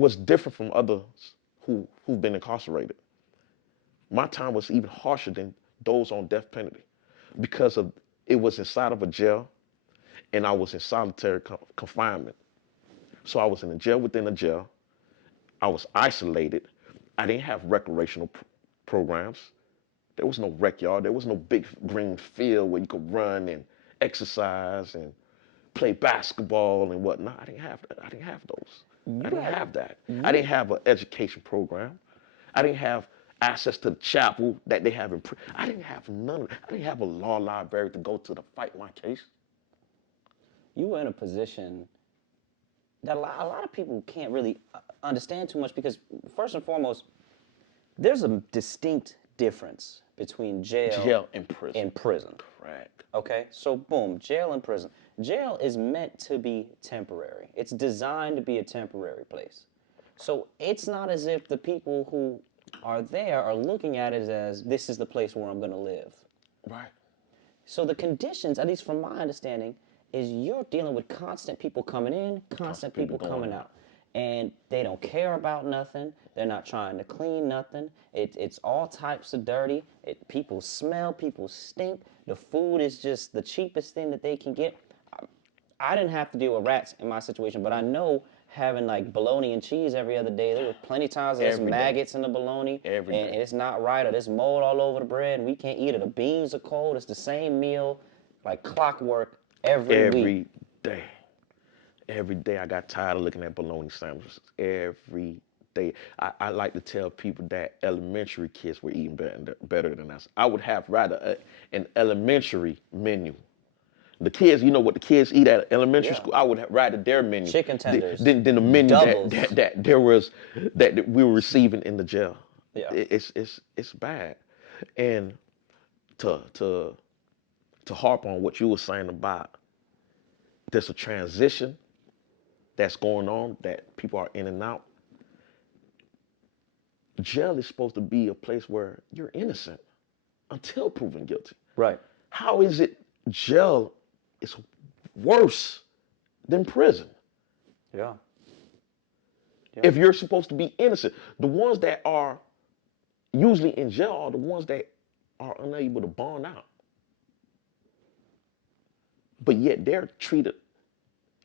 was different from others who've been incarcerated. My time was even harsher than those on death penalty because of it was inside of a jail and I was in solitary confinement. So I was in a jail within a jail. I was isolated. I didn't have recreational programs. There was no rec yard. There was no big green field where you could run and exercise and play basketball and whatnot. I didn't have that. I didn't have those. I didn't have that. I didn't have an education program. I didn't have access to the chapel that they have in prison. I didn't have none of that. I didn't have a law library to go to fight my case. You were in a position that a lot of people can't really understand too much because, first and foremost, there's a distinct difference between jail and prison. and prison. Correct. Okay, so boom, jail and prison. Jail is meant to be temporary. It's designed to be a temporary place. So it's not as if the people who are there are looking at it as this is the place where I'm going to live. Right. So the conditions, at least from my understanding, is you're dealing with constant people coming in, constant people coming out. And they don't care about nothing. They're not trying to clean nothing. It's all types of dirty. People smell, people stink. The food is just the cheapest thing that they can get. I didn't have to deal with rats in my situation, but I know having like bologna and cheese every other day, there were plenty of times there's maggots in the bologna, and it's not right, or there's mold all over the bread, and we can't eat it. The beans are cold. It's the same meal, like clockwork, every week. Every day I got tired of looking at bologna sandwiches. Every day. I like to tell people that elementary kids were eating better than us. I would have rather an elementary menu. The kids, you know what the kids eat at elementary school. I would have rather their menu chicken tenders than the menu that there was that we were receiving in the jail. Yeah, it's bad, and to harp on what you were saying about there's a transition that's going on that people are in and out. Jail is supposed to be a place where you're innocent until proven guilty. Right. How is it jail is worse than prison? Yeah. If you're supposed to be innocent, the ones that are usually in jail are the ones that are unable to bond out. But yet they're treated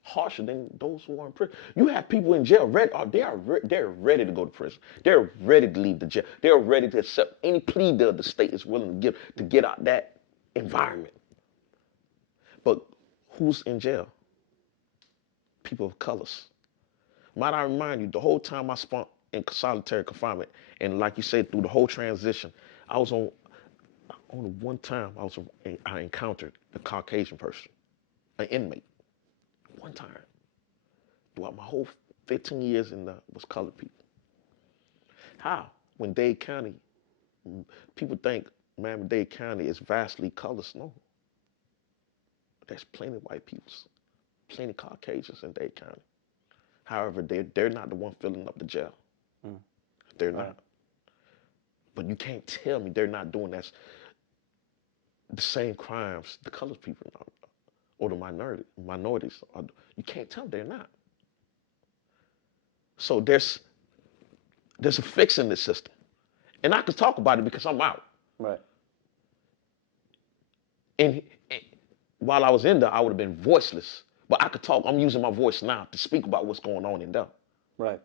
harsher than those who are in prison. You have people in jail, they're ready to go to prison. They're ready to leave the jail. They're ready to accept any plea that the state is willing to give to get out that environment. But who's in jail? People of colors. Might I remind you, the whole time I spent in solitary confinement, and like you said, through the whole transition, I was on one time I encountered a Caucasian person, an inmate. One time. Throughout my whole 15 years was colored people. How? When Dade County, people think Miami-Dade County is vastly colored. No. There's plenty of white people, plenty of Caucasians in Dade County. However, they're not the one filling up the jail. They're not. But you can't tell me they're not doing the same crimes the colored people are. Or the minorities, you can't tell them they're not. So there's a fix in this system. And I could talk about it because I'm out. Right. And while I was in there, I would have been voiceless. But I could talk. I'm using my voice now to speak about what's going on in there. Right.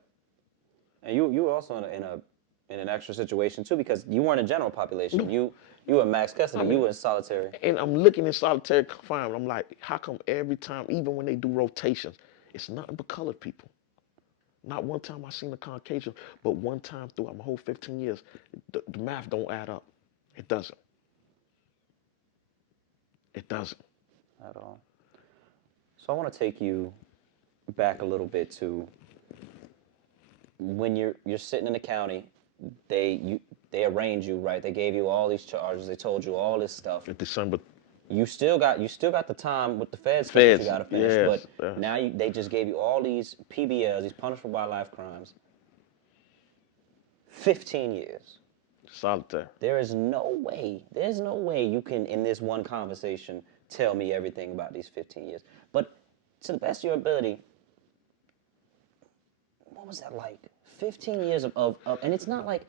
And you were also in an extra situation too, because you weren't in general population. No. You were in max custody. You were in solitary. And I'm looking in solitary confinement. I'm like, how come every time, even when they do rotations, it's nothing but colored people? Not one time I seen a Caucasian, but one time throughout my whole 15 years, the math don't add up. It doesn't. It doesn't. At all. So I want to take you back a little bit to when you're sitting in the county. They arraigned you, right? They gave you all these charges. They told you all this stuff. In December. You still got the time with the feds stuff that you got to finish. Yes, but now they just gave you all these PBLs, these punishable by life crimes. 15 years. Solitary. There's no way you can, in this one conversation, tell me everything about these 15 years. But to the best of your ability, what was that like? 15 years of and it's not like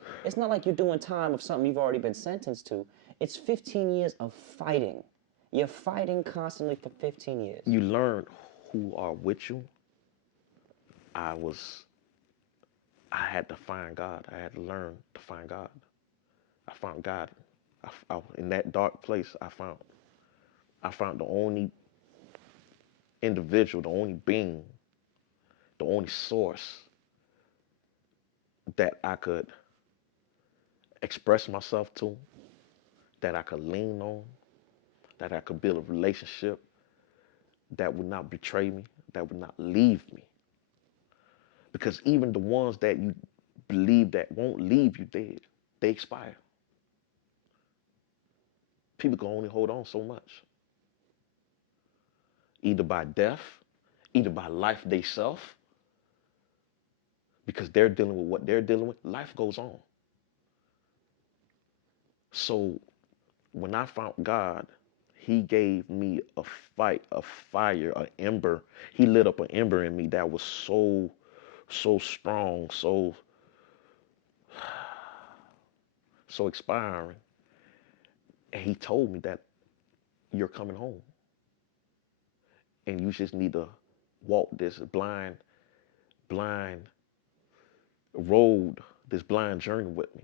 you're doing time of something you've already been sentenced to. It's 15 years of fighting. You're fighting constantly for 15 years. You learn who are with you. I had to find God. I had to learn to find God. I found God. In that dark place, I found the only individual, the only being, the only source that I could express myself to, that I could lean on, that I could build a relationship that would not betray me, that would not leave me. Because even the ones that you believe that won't leave you dead, they expire. People can only hold on so much. Either by death, either by life they self, because they're dealing with what they're dealing with, life goes on. So when I found God, he gave me a fight, a fire, an ember. He lit up an ember in me that was so strong, so inspiring. And he told me that you're coming home. And you just need to walk this blind road, this blind journey with me.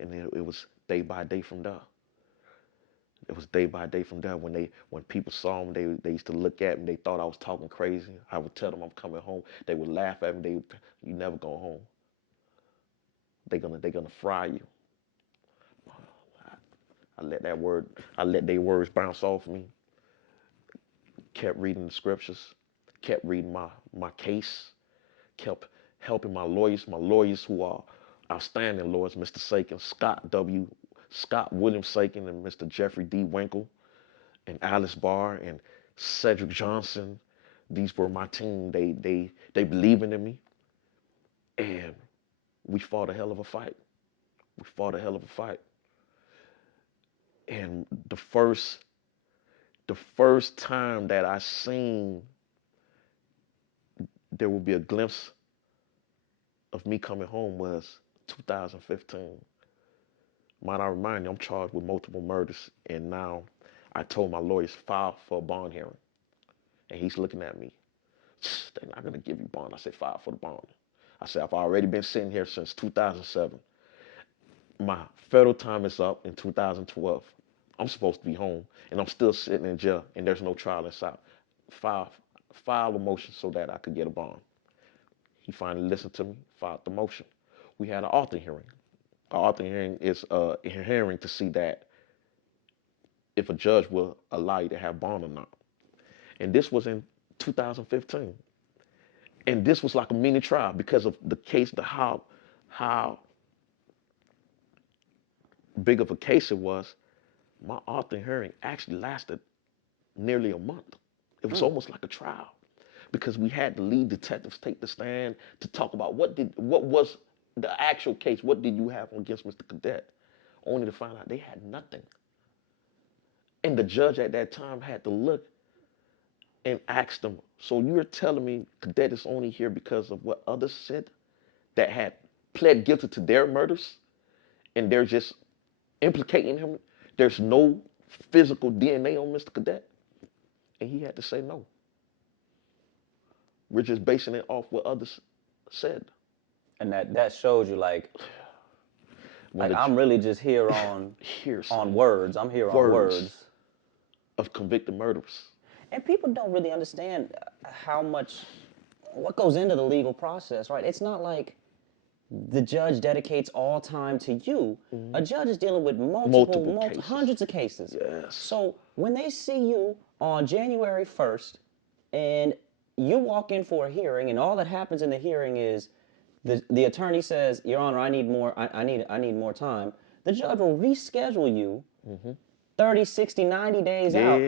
And it was day by day from there. It was day by day from there. When people saw me, they used to look at me. They thought I was talking crazy. I would tell them I'm coming home. They would laugh at me. You never go home. They're gonna fry you. I let their words bounce off me. Kept reading the scriptures. Kept reading my case. Kept helping my lawyers who are outstanding lawyers, Mr. Sakin, Scott William Sakin, and Mr. Jeffrey D. Winkle, and Alice Barr, and Cedric Johnson. These were my team. They believing in me. And we fought a hell of a fight. And the first time that I seen there would be a glimpse of me coming home was 2015. Might I remind you, I'm charged with multiple murders, and now I told my lawyers file for a bond hearing. And he's looking at me. They're not gonna give you bond. I said, file for the bond. I said, I've already been sitting here since 2007. My federal time is up in 2012. I'm supposed to be home, and I'm still sitting in jail, and there's no trial in sight. File a motion so that I could get a bond. He finally listened to me, filed the motion. We had an author hearing. An author hearing is a hearing to see that if a judge will allow you to have bond or not. And this was in 2015. And this was like a mini trial because of the case, how big of a case it was. My author hearing actually lasted nearly a month. It was almost like a trial because we had the lead detectives take the stand to talk about what was the actual case. What did you have against Mr. Cadet? Only to find out they had nothing. And the judge at that time had to look and ask them, so you're telling me Cadet is only here because of what others said that had pled guilty to their murders and they're just implicating him? There's no physical DNA on Mr. Cadet? And he had to say no. We're just basing it off what others said. And that shows you like I'm really just here on words. I'm here on words of convicted murderers. And people don't really understand what goes into the legal process, right? It's not like the judge dedicates all time to you. Mm-hmm. A judge is dealing with multiple hundreds of cases. Yes. So when they see you on January 1st and you walk in for a hearing and all that happens in the hearing is the attorney says, Your Honor, I need more more time. The judge will reschedule you 30, 60, 90 days out.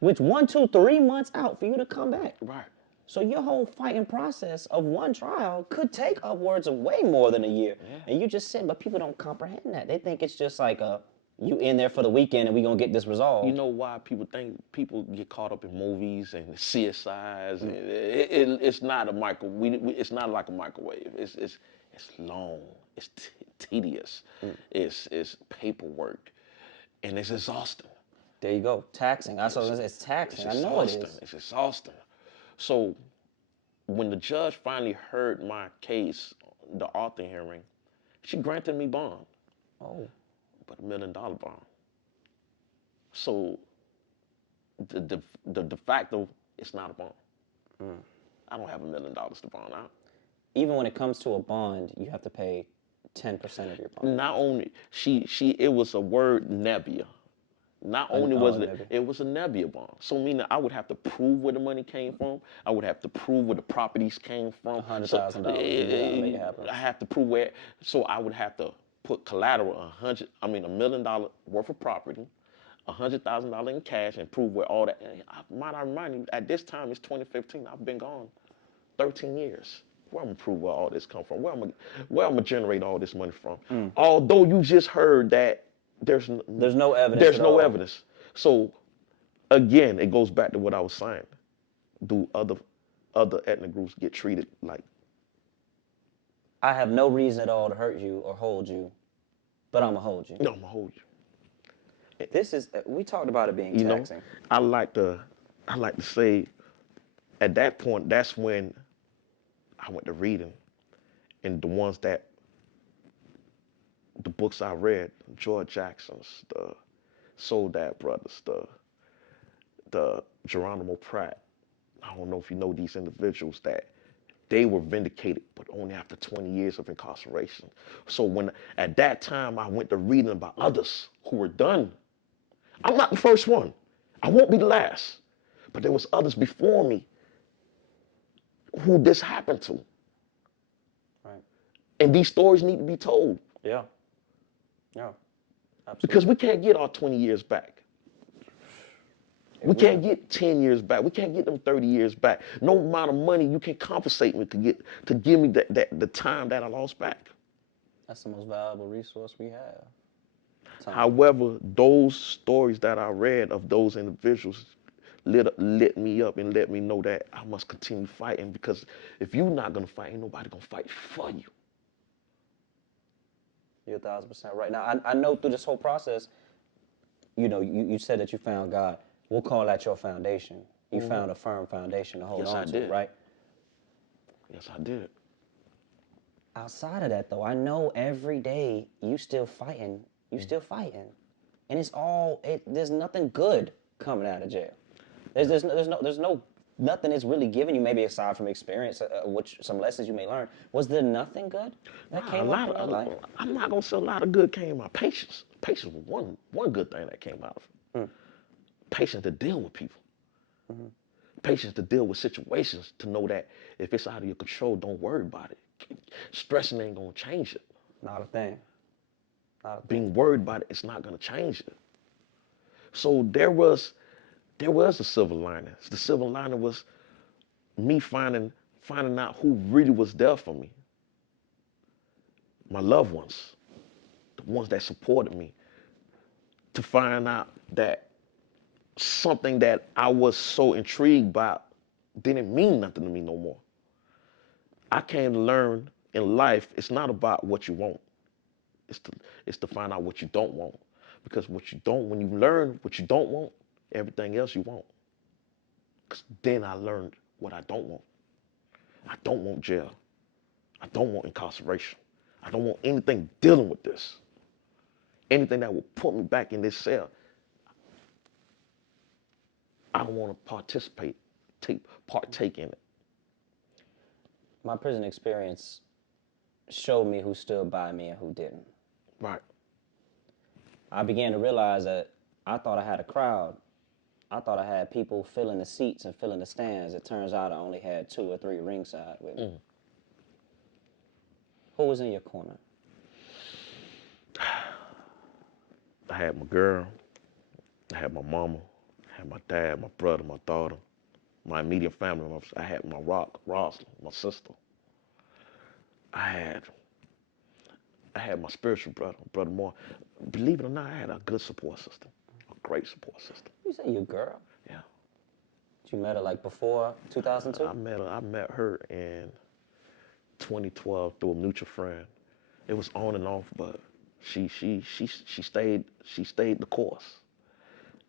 Which 1, 2, 3 months out for you to come back. Right. So your whole fighting process of one trial could take upwards of way more than a year. Yeah. And you just said, but people don't comprehend that. They think it's just like You in there for the weekend and we gonna get this You resolved. know why people get caught up in movies and CSIs? And it's not a micro. It's not like a microwave. It's long. It's tedious. It's paperwork, and it's exhausting. There you go. Taxing. I saw it's It's taxing. I know it exhausting. is. It's exhausting. So when the judge finally heard my case, the Arthur hearing, she granted me bond, Oh. but $1 million bond. So the de facto, it's not a bond. I don't have $1 million to bond out. Even when it comes to a bond, you have to pay 10% of your bond. Not only it was a word nebia. Not only was it, Maybe. it was a nebia bond. So meaning I would have to prove where the money came from. I would have to prove where the properties came from. $100,000. You gotta make it happen. I have to prove where. So I would have to put collateral $1 million worth of property, $100,000 in cash, and prove where all that. Might I remind you, at this time it's 2015. I've been gone 13 years. Where I'm gonna prove where all this come from? Where I'm gonna generate all this money from? Although you just heard that there's no evidence There's at no all. evidence. So again, it goes back to what I was saying. Do other ethnic groups get treated like? I have no reason at all to hurt you or hold you, but I'm gonna hold you. No, I'm gonna hold you. This is we talked about it being You know, taxing. I like to say, at that point, that's when I went to reading, and the books I read, George Jackson's, the Soul Dad Brothers, the Geronimo Pratt. I don't know if you know these individuals that they were vindicated, but only after 20 years of incarceration. So when at that time I went to reading about others who were done, I'm not the first one. I won't be the last. But there was others before me who this happened to. Right. And these stories need to be told. Yeah. Yeah. Absolutely. Because we can't get our 20 years back. We can't get 10 years back. We can't get them 30 years back. No amount of money you can compensate me to give me the time that I lost back. That's the most valuable resource we have. Time. However, those stories that I read of those individuals lit me up and let me know that I must continue fighting, because if you're not gonna fight, ain't nobody gonna fight for you. You're 1,000% right. Now, I know through this whole process, you know, you said that you found God. We'll call that your foundation. You found a firm foundation to hold Yes, I on to, did. right? Yes, I did. Outside of that, though, I know every day you still fighting. You still fighting, and it's all. There's nothing good coming out of jail. There's no nothing is really giving you, maybe aside from experience, which some lessons you may learn. Was there nothing good that came up in your life? I'm not gonna say a lot of good came out. Patience was one good thing that came out of it. Patience to deal with people. Patience to deal with situations, to know that if it's out of your control, don't worry about it. Stressing ain't gonna change it. Not a thing. Not a thing. Being worried about it, it's not gonna change it. So there was a silver lining. The silver lining was me finding out who really was there for me. My loved ones, the ones that supported me. To find out that something that I was so intrigued by didn't mean nothing to me no more. I came to learn in life, it's not about what you want. It's to find out what you don't want. Because when you learn what you don't want, everything else you want. Because then I learned what I don't want. I don't want jail. I don't want incarceration. I don't want anything dealing with this. Anything that will put me back in this cell. I don't want to partake in it. My prison experience showed me who stood by me and who didn't. Right. I began to realize that I thought I had a crowd. I thought I had people filling the seats and filling the stands. It turns out I only had 2 or 3 ringside with me. Who was in your corner? I had my girl. I had my mama. I had my dad, my brother, my daughter, my immediate family. I had my Rosalind, my sister. I I had my spiritual brother, Brother Moore. Believe it or not, I had a good support system, a great support system. You say you girl? Yeah. You met her like before 2002? I met her in 2012 through a mutual friend. It was on and off, but she stayed the course,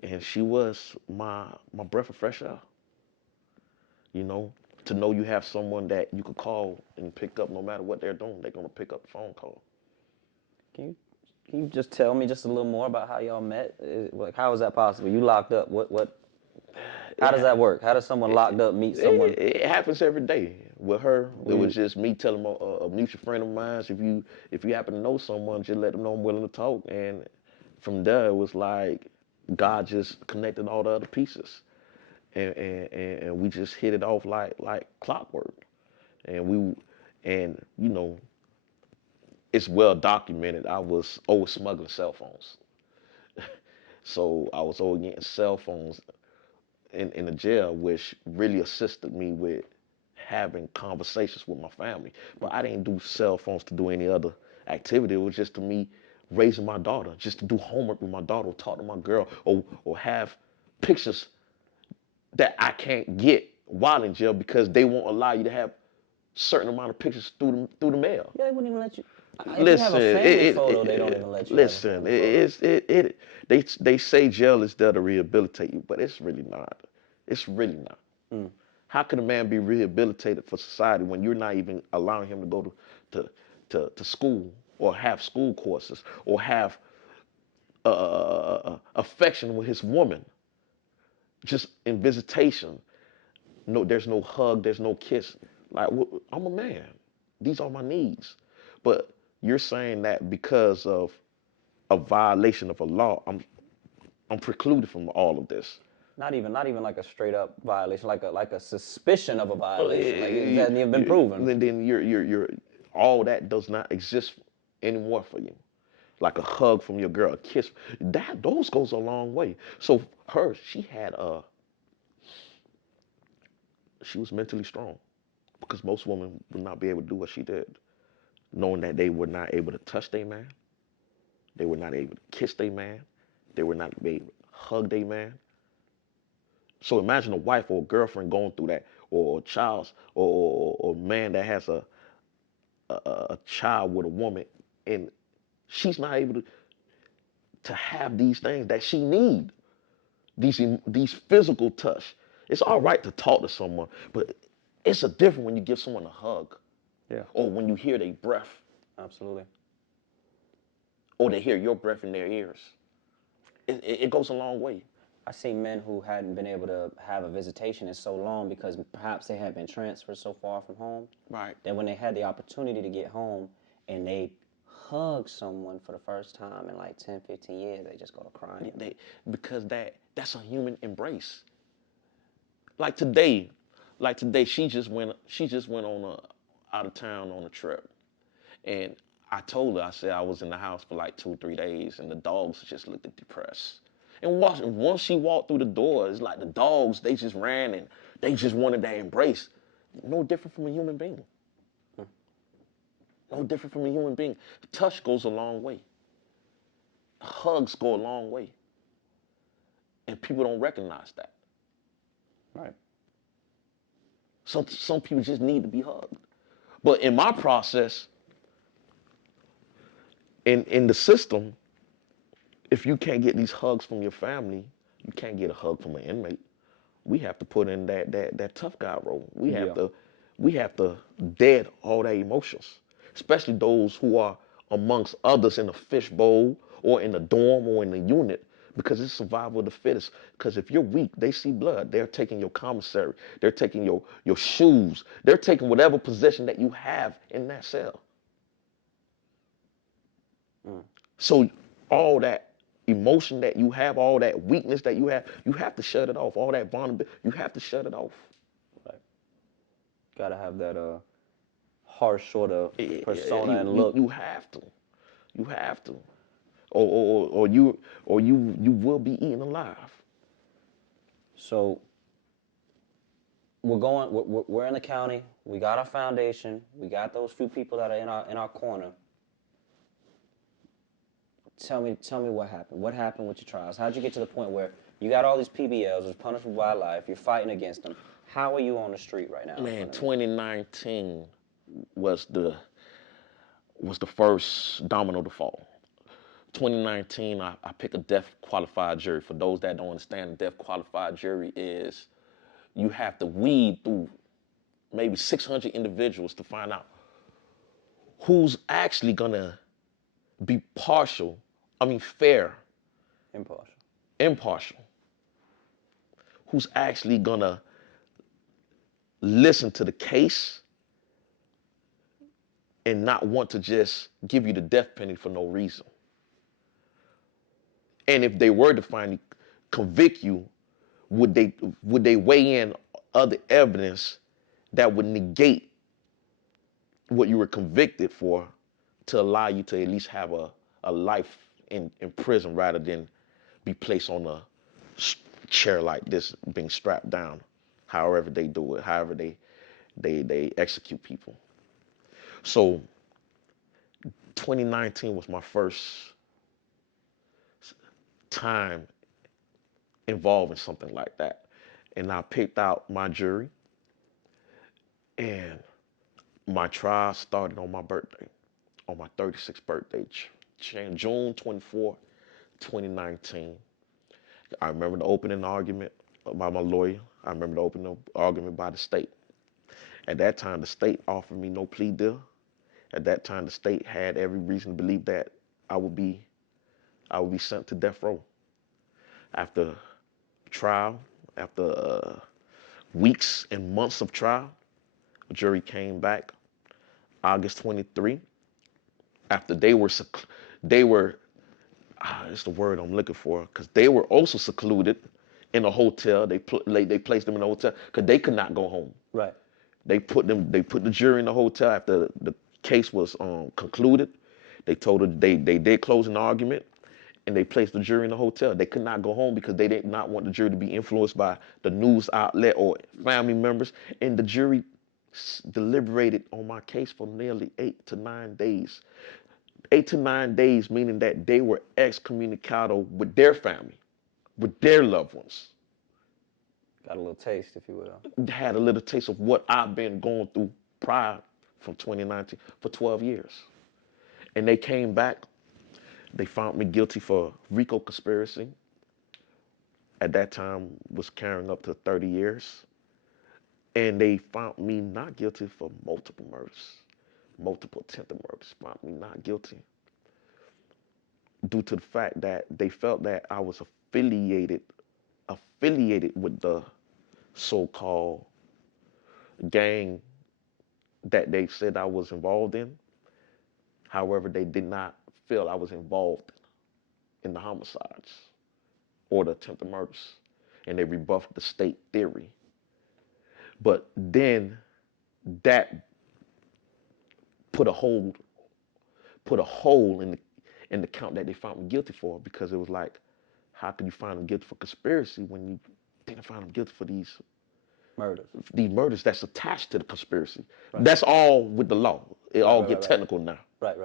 and she was my breath of fresh air. You know, to know you have someone that you could call and pick up no matter what they're doing, they're gonna pick up the phone call. Can you can you just tell me just a little more about how y'all met? Like, how is that possible? You locked up. What? How does that work? How does someone locked up meet someone? It happens every day. With her, it was just me telling a mutual friend of mine, if you happen to know someone, just let them know I'm willing to talk. And from there, it was like God just connected all the other pieces, and we just hit it off like clockwork. And and you know, it's well documented. I was always smuggling cell phones, so I was always getting cell phones in the jail, which really assisted me with having conversations with my family. But I didn't do cell phones to do any other activity. It was just to me raising my daughter, just to do homework with my daughter, or talk to my girl, or have pictures that I can't get while in jail because they won't allow you to have certain amount of pictures through the mail. Yeah, they wouldn't even let you. If you have Listen, a family photo, they don't even let you have a listen. family photo. They say jail is there to rehabilitate you, but it's really not. It's really not. How can a man be rehabilitated for society when you're not even allowing him to go to school or have school courses or have affection with his woman just in visitation? No, there's no hug, there's no kiss. Like, I'm a man. These are my needs. But you're saying that because of a violation of a law, I'm precluded from all of this. Not even like a straight up violation, like a suspicion of a Well, violation. Like it hasn't even been proven. then you're all that does not exist anymore for you. Like a hug from your girl, a kiss, that those goes a long way. So her, she was mentally strong because most women would not be able to do what she did, knowing that they were not able to touch their man, they were not able to kiss their man, they were not able to hug their man. So imagine a wife or a girlfriend going through that, or a child, or a man that has a child with a woman, and she's not able to have these things that she need, these physical touch. It's all right to talk to someone, but it's a different when you give someone a hug, Yeah, or when you hear their breath, absolutely. or they hear your breath in their ears. It goes a long way. I see men who hadn't been able to have a visitation in so long because perhaps they had been transferred so far from home Right. that when they had the opportunity to get home and they hug someone for the first time in like 10, 15 years, they just go to crying. Because that's a human embrace. Like today, she just went on a out of town on a trip, and I told her, I said I was in the house for like 2 3 days, and the dogs just looked depressed. And once she walked through the door, it's like the dogs, they just ran and they just wanted that embrace. No different from a human being. No different from a human being. Touch goes a long way. Hugs go a long way. And people don't recognize that. Right. Some people just need to be hugged. But in my process, in the system, if you can't get these hugs from your family, you can't get a hug from an inmate. We have to put in that tough guy role. We have to dead all their emotions, especially those who are amongst others in the fishbowl or in the dorm or in the unit, because it's survival of the fittest. Because if you're weak, they see blood. They're taking your commissary. They're taking your shoes. They're taking whatever possession that you have in that cell. So all that emotion that you have, all that weakness that you have to shut it off. All that vulnerability, you have to shut it off. Right. Gotta have that harsh sort of persona You, and you, look. you have to. You have to. Or you will be eaten alive. So we're in the county. We got our foundation. We got those few people that are in our corner. Tell me what happened. What happened with your trials? How'd you get to the point where you got all these PBLs, was punishable by life, you're fighting against them? How are you on the street right now? Man, 2019 was the first domino to fall. 2019, I pick a death qualified jury. For those that don't understand, the death qualified jury is you have to weed through maybe 600 individuals to find out who's actually gonna be fair, impartial, who's actually gonna listen to the case and not want to just give you the death penalty for no reason. And if they were to finally convict you, would they weigh in other evidence that would negate what you were convicted for to allow you to at least have a life in prison rather than be placed on a chair like this, being strapped down, however they do it, however they execute people. So 2019 was my first time involved in something like that. And I picked out my jury, and my trial started on my birthday, on my 36th birthday, June 24, 2019. I remember the opening argument by my lawyer. I remember the opening argument by the state. At that time, the state offered me no plea deal. At that time, the state had every reason to believe that I would be sent to death row. After trial, after weeks and months of trial, the jury came back August 23. After they were it's the word I'm looking for, because they were also secluded in a hotel. They placed them in a hotel because they could not go home. Right. They put the jury in the hotel after the case was concluded. They told her they did close an argument, and they placed the jury in the hotel. They could not go home because they did not want the jury to be influenced by the news outlet or family members. And the jury deliberated on my case for nearly 8 to 9 days. 8 to 9 days, meaning that they were excommunicado with their family, with their loved ones. Got a little taste, if you will. Had a little taste of what I've been going through prior from 2019 for 12 years. And they came back. They found me guilty for RICO conspiracy. At that time, was carrying up to 30 years. And they found me not guilty for multiple murders, multiple attempted murders. Found me not guilty due to the fact that they felt that I was affiliated with the so-called gang that they said I was involved in. However, they did not feel I was involved in the homicides or the attempted murders, and they rebuffed the state theory. But then that put a hole in the count that they found me guilty for, because it was like, how could you find them guilty for conspiracy when you didn't find them guilty for these murders that's attached to the conspiracy? Right. That's all with the law. It all get technical now. Right.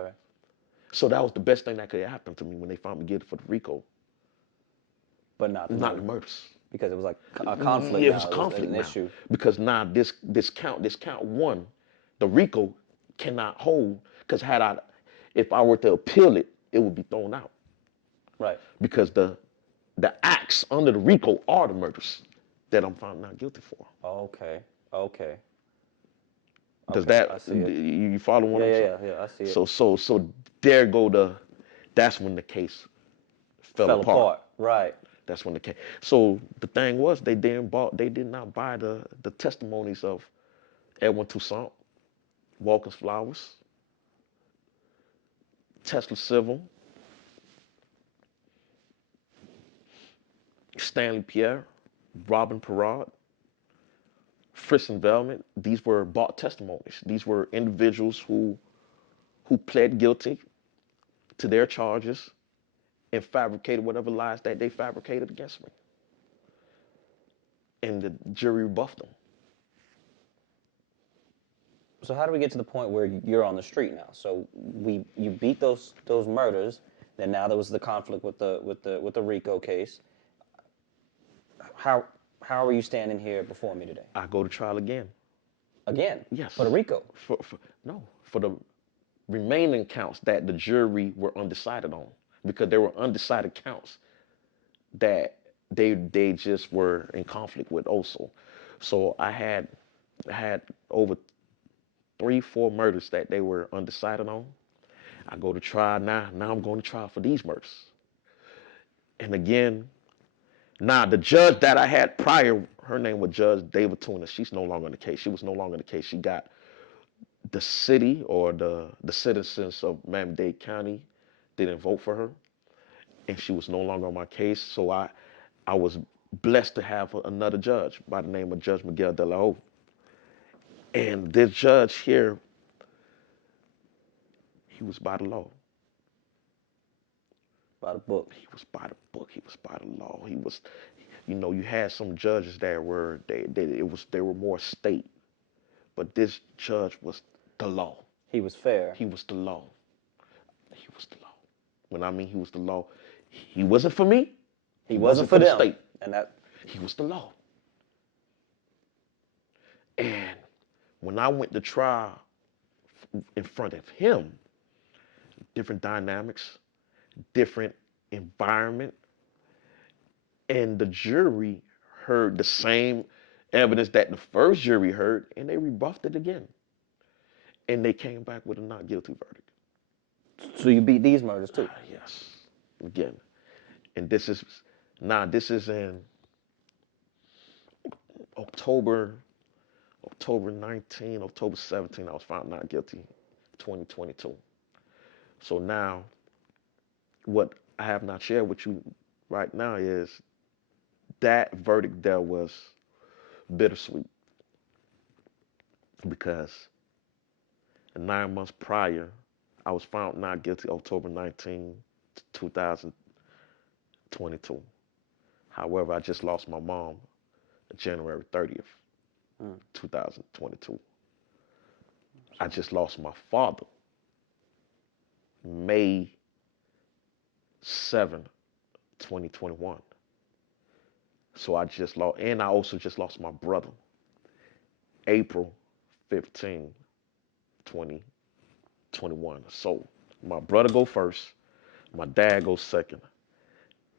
So that was the best thing that could happen to me when they found me guilty for the RICO. But not the murders. Because it was like a conflict. Yeah, it was a conflict now. Issue. Because now this count one, the RICO cannot hold, because if I were to appeal it, it would be thrown out. Right. Because the acts under the RICO are the murders that I'm found not guilty for. Okay. Does that, you follow what I'm saying? Yeah, I see it. So there go that's when the case fell apart. Right. That's when the case. So the thing was, they did not buy the testimonies of Edwin Toussaint, Walker's Flowers, Tesla Civil, Stanley Pierre, Robin Perraud, Fritz and Velman. These were bought testimonies. These were individuals who pled guilty to their charges and fabricated whatever lies that they fabricated against me. And the jury rebuffed them. So how do we get to the point where you're on the street now? So you beat those murders, Then now there was the conflict with the RICO case. How are you standing here before me today? I go to trial again. Again? Yes. For the RICO? For the remaining counts that the jury were undecided on, because there were undecided counts that they just were in conflict with also. So I had over 3-4 murders that they were undecided on. I go to trial now. Now I'm going to trial for these murders. And again, now the judge that I had prior, her name was Judge David Tuna. She's no longer in the case. She was no longer in the case. She got the city or the citizens of Miami-Dade County didn't vote for her, and she was no longer on my case. So I was blessed to have another judge by the name of Judge Miguel de la O. And this judge here, he was by the law. By the book. He was by the book. He was by the law. He was, you had some judges that were they were more state, but this judge was the law. He was fair. He was the law. He was the law. When I mean he was the law, he wasn't for me. He wasn't for the them. state. And that he was the law. And when I went to trial in front of him, different dynamics, different environment, and the jury heard the same evidence that the first jury heard, and they rebuffed it again. And they came back with a not guilty verdict. So you beat these murders too? Yes, again. And this is in October 19, October 17, I was found not guilty, 2022. So now, what I have not shared with you right now is that verdict there was bittersweet, because 9 months prior, I was found not guilty October 19, 2022. However, I just lost my mom January 30th, 2022. I just lost my father May 7, 2021. So I just lost, and I also just lost my brother April 15, 2021. So my brother go first, my dad goes second,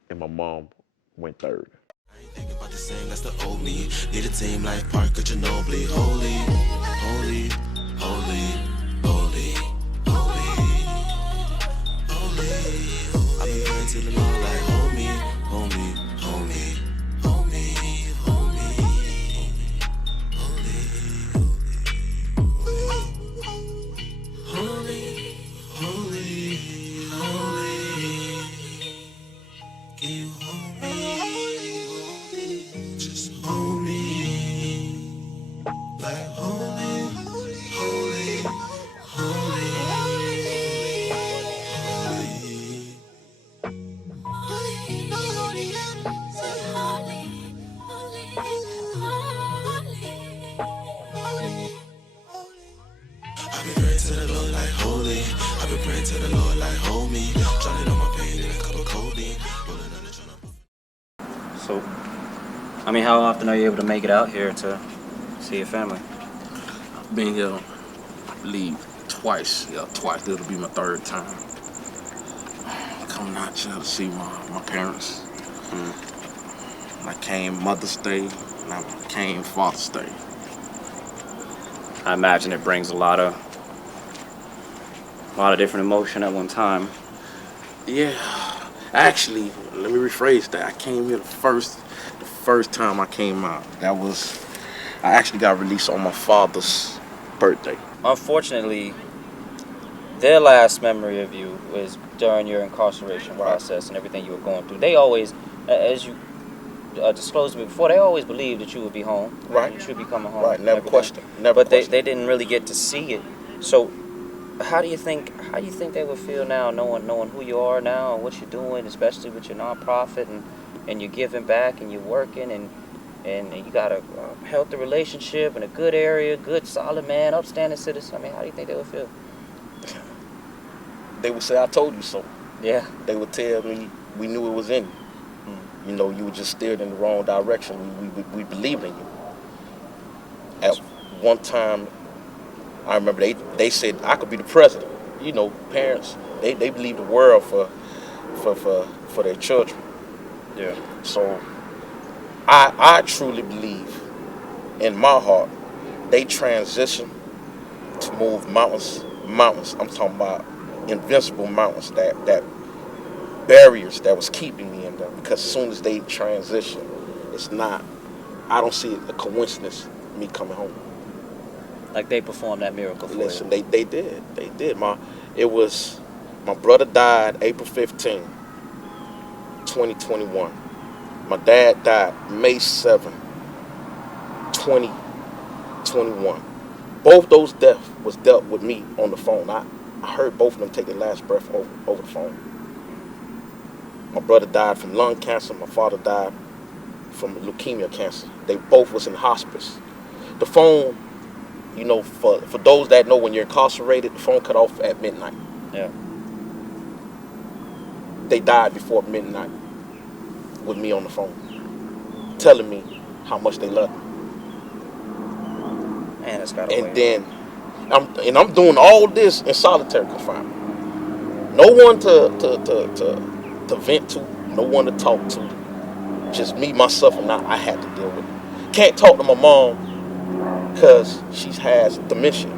and my mom went third. I ain't thinking about the same, that's the old me. Need a team like Parker Ginobili. Holy, holy, holy, holy, holy, holy. I've been praying to the Lord like, hold me, hold me, hold me, hold me, hold me, holy, holy, holy, holy. Can you hold me? Just hold me. Like holy, holy, holy, I've been praying to the Lord like holy. I've been praying to the Lord like hold me. Drowning on my pain in a cup of codeine. Rolling on the joint. So, I mean, how often are you able to make it out here to see your family? Been here, I believe, twice. Yeah, twice. It'll be my third time. Coming out here to see my parents. I came Mother's Day, and I came Father's Day. I imagine it brings a lot of different emotion at one time. Yeah, actually, let me rephrase that. I came here the first time I came out. I actually got released on my father's birthday. Unfortunately, their last memory of you was during your incarceration process and everything you were going through. They always, as you disclosed to me before, they always believed that you would be home. Right. You should be coming home. Right, never questioned. But they didn't really get to see it. So how do you think they would feel now, knowing who you are now and what you're doing, especially with your nonprofit and you're giving back and you're working and you got a healthy relationship in a good area, good solid man, upstanding citizen? I mean, how do you think they would feel? They would say, I told you so. Yeah. They would tell me, we knew it was in you. You know, you were just steered in the wrong direction. We believed in you. At one time, I remember they said I could be the president. You know, parents, they believe the world for their children. Yeah. So I truly believe in my heart they transition to move mountains. I'm talking about invincible mountains, that barriers that was keeping me in them. Because as soon as they transition, it's not. I don't see a coincidence me coming home. Like they performed that miracle for Listen, you. they did. My brother died April 15, 2021. My dad died May 7, 2021. Both those deaths was dealt with me on the phone. I heard both of them take their last breath over the phone. My brother died from lung cancer. My father died from leukemia cancer. They both was in hospice. The phone, you know, for those that know, when you're incarcerated, the phone cut off at midnight. Yeah. They died before midnight with me on the phone, telling me how much they love me. Man, it's got to And then I'm doing all this in solitary confinement. No one to vent to, no one to talk to. Just me, myself, and I had to deal with it. Can't talk to my mom because she has dementia.